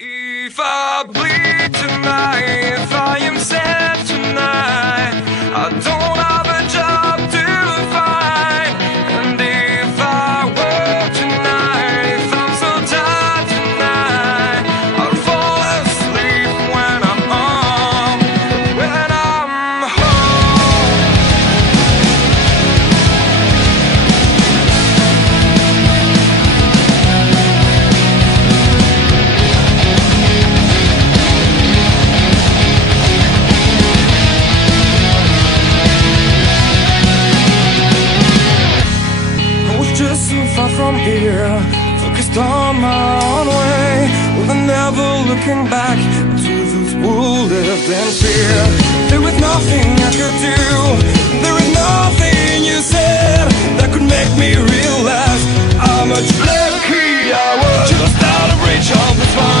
If I bleed tonight, if I am sad tonight, I don't have a job to find. And if I work tonight, if I'm so tired tonight, I'll fall asleep when I'm home, when I'm home. Just so far from here, focused on my own way, with never looking back to those who lived in fear. There was nothing I could do, there was nothing you said that could make me realize how much lucky I was. Just out of reach of the sun.